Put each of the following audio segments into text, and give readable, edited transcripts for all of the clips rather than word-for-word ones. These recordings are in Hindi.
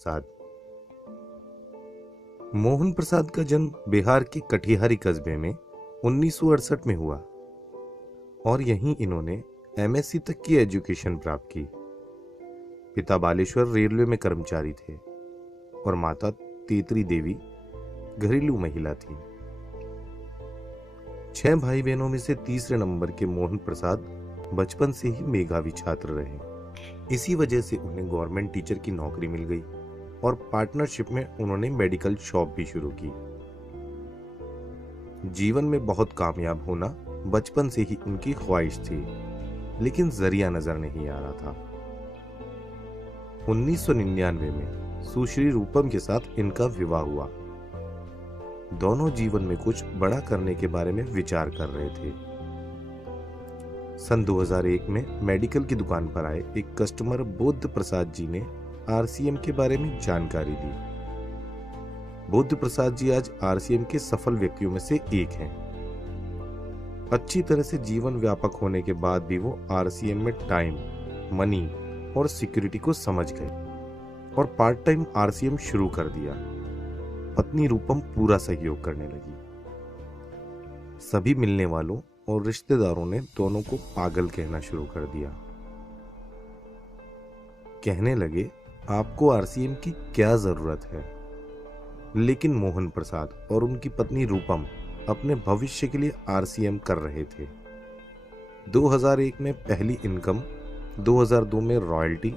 प्रसाद। मोहन प्रसाद का जन्म बिहार के कटिहारी कस्बे में 1968 में हुआ और यहीं इन्होंने एमएससी तक की एजुकेशन प्राप्त की। पिता बालेश्वर रेलवे में कर्मचारी थे और माता तेतरी देवी घरेलू महिला थी। 6 भाई बहनों में से तीसरे नंबर के मोहन प्रसाद बचपन से ही मेधावी छात्र रहे। इसी वजह से उन्हें गवर्नमेंट टीचर की नौकरी मिल गई और पार्टनरशिप में उन्होंने मेडिकल शॉप भी शुरू की। जीवन में बहुत कामयाब होना बचपन से ही उनकी ख्वाहिश थी, लेकिन जरिया नजर नहीं आ रहा था। 1999 में सुश्री रूपम के साथ इनका विवाह हुआ। दोनों जीवन में कुछ बड़ा करने के बारे में विचार कर रहे थे। सन 2001 में मेडिकल की दुकान पर आए एक कस्टमर बुद्ध प्रसाद जी ने आरसीएम के बारे में जानकारी दी। बुद्ध प्रसाद जी आज आरसीएम के सफल व्यक्तियों में से एक हैं। अच्छी तरह से जीवन व्यापक होने के बाद भी वो आरसीएम में टाइम, मनी और सिक्योरिटी को समझ गए और पार्ट टाइम आरसीएम शुरू कर दिया। पत्नी रूपम पूरा सहयोग करने लगी। सभी मिलने वालों और रिश्तेदारों ने दोनों को पागल कहना शुरू कर दिया। कहने लगे, आपको आरसीएम की क्या जरूरत है? लेकिन मोहन प्रसाद और उनकी पत्नी रूपम अपने भविष्य के लिए आरसीएम कर रहे थे। 2001 में पहली इनकम, 2002 में रॉयल्टी,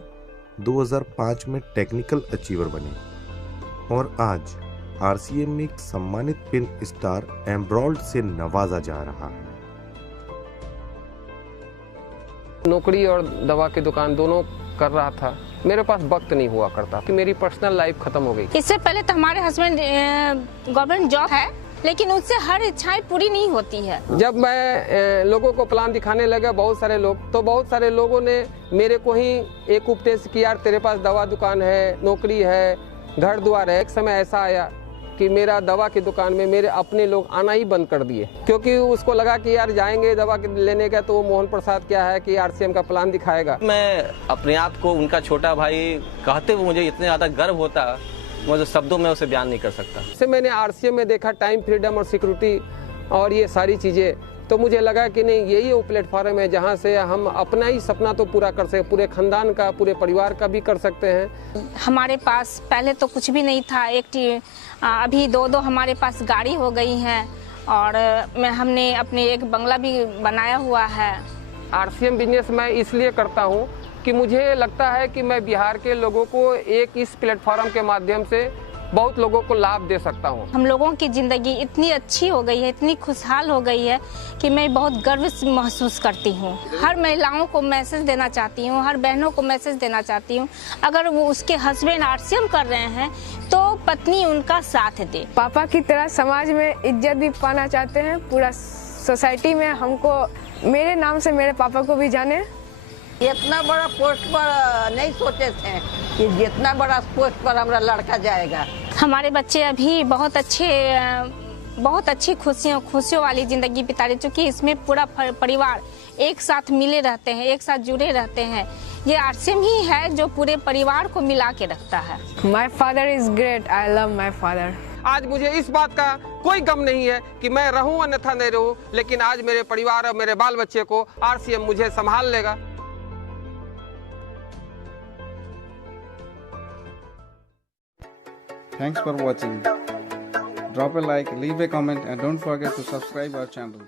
2005 में टेक्निकल अचीवर बने और आज आरसीएम में एक सम्मानित फिल्म स्टार एम्ब्रॉल्ड से नवाजा जा रहा है। नौकरी और दवा की दुकान दोनों कर रहा था। मेरे पास वक्त नहीं हुआ करता कि मेरी पर्सनल लाइफ खत्म हो गई। इससे पहले तो हमारे हस्बैंड गवर्नमेंट जॉब है, लेकिन उससे हर इच्छाएं पूरी नहीं होती है। जब मैं लोगों को प्लान दिखाने लगा, बहुत सारे लोगों ने मेरे को ही एक उपदेश किया, यार तेरे पास दवा दुकान है, नौकरी है, घर द्वार है। एक समय ऐसा आया कि मेरा दवा की दुकान में मेरे अपने लोग आना ही बंद कर दिए, क्योंकि उसको लगा कि यार जाएंगे दवा लेने का तो वो मोहन प्रसाद क्या है कि आरसीएम का प्लान दिखाएगा। मैं अपने आप को उनका छोटा भाई कहते हुए मुझे इतना ज़्यादा गर्व होता, मुझे शब्दों में उसे बयान नहीं कर सकता। से मैंने आरसीएम में देखा टाइम, फ्रीडम और सिक्योरिटी और ये सारी चीज़ें, तो मुझे लगा कि नहीं, यही वो प्लेटफॉर्म है जहाँ से हम अपना ही सपना तो पूरा कर सकते, पूरे खानदान का, पूरे परिवार का भी कर सकते हैं। हमारे पास पहले तो कुछ भी नहीं था। अभी दो हमारे पास गाड़ी हो गई हैं और हमने अपने एक बंगला भी बनाया हुआ है। आरसीएम बिजनेस मैं इसलिए करता हूँ कि मुझे लगता है कि मैं बिहार के लोगों को एक इस प्लेटफॉर्म के माध्यम से बहुत लोगों को लाभ दे सकता हूँ। हम लोगों की जिंदगी इतनी अच्छी हो गई है, इतनी खुशहाल हो गई है कि मैं बहुत गर्व महसूस करती हूँ। हर महिलाओं को मैसेज देना चाहती हूँ, हर बहनों को मैसेज देना चाहती हूँ, अगर वो उसके हस्बैंड आरसीएम कर रहे हैं तो पत्नी उनका साथ दे। पापा की तरह समाज में इज्जत भी पाना चाहते हैं। पूरा सोसाइटी में हमको, मेरे नाम से मेरे पापा को भी जाने। इतना बड़ा पोस्ट पर नहीं सोचे थे कि जितना बड़ा पोस्ट पर हमारा लड़का जाएगा। हमारे बच्चे अभी बहुत अच्छी खुशियों वाली जिंदगी बिता रहे, क्योंकि इसमें पूरा परिवार एक साथ मिले रहते हैं, एक साथ जुड़े रहते हैं। ये आरसीएम ही है जो पूरे परिवार को मिला के रखता है। My father is great, I love my father. आज मुझे इस बात का कोई गम नहीं है कि मैं रहूं अन्यथा नहीं रहूं, लेकिन आज मेरे परिवार और मेरे बाल बच्चे को आरसीएम मुझे संभाल लेगा। Thanks for watching. Drop a like, leave a comment and don't forget to subscribe our channel.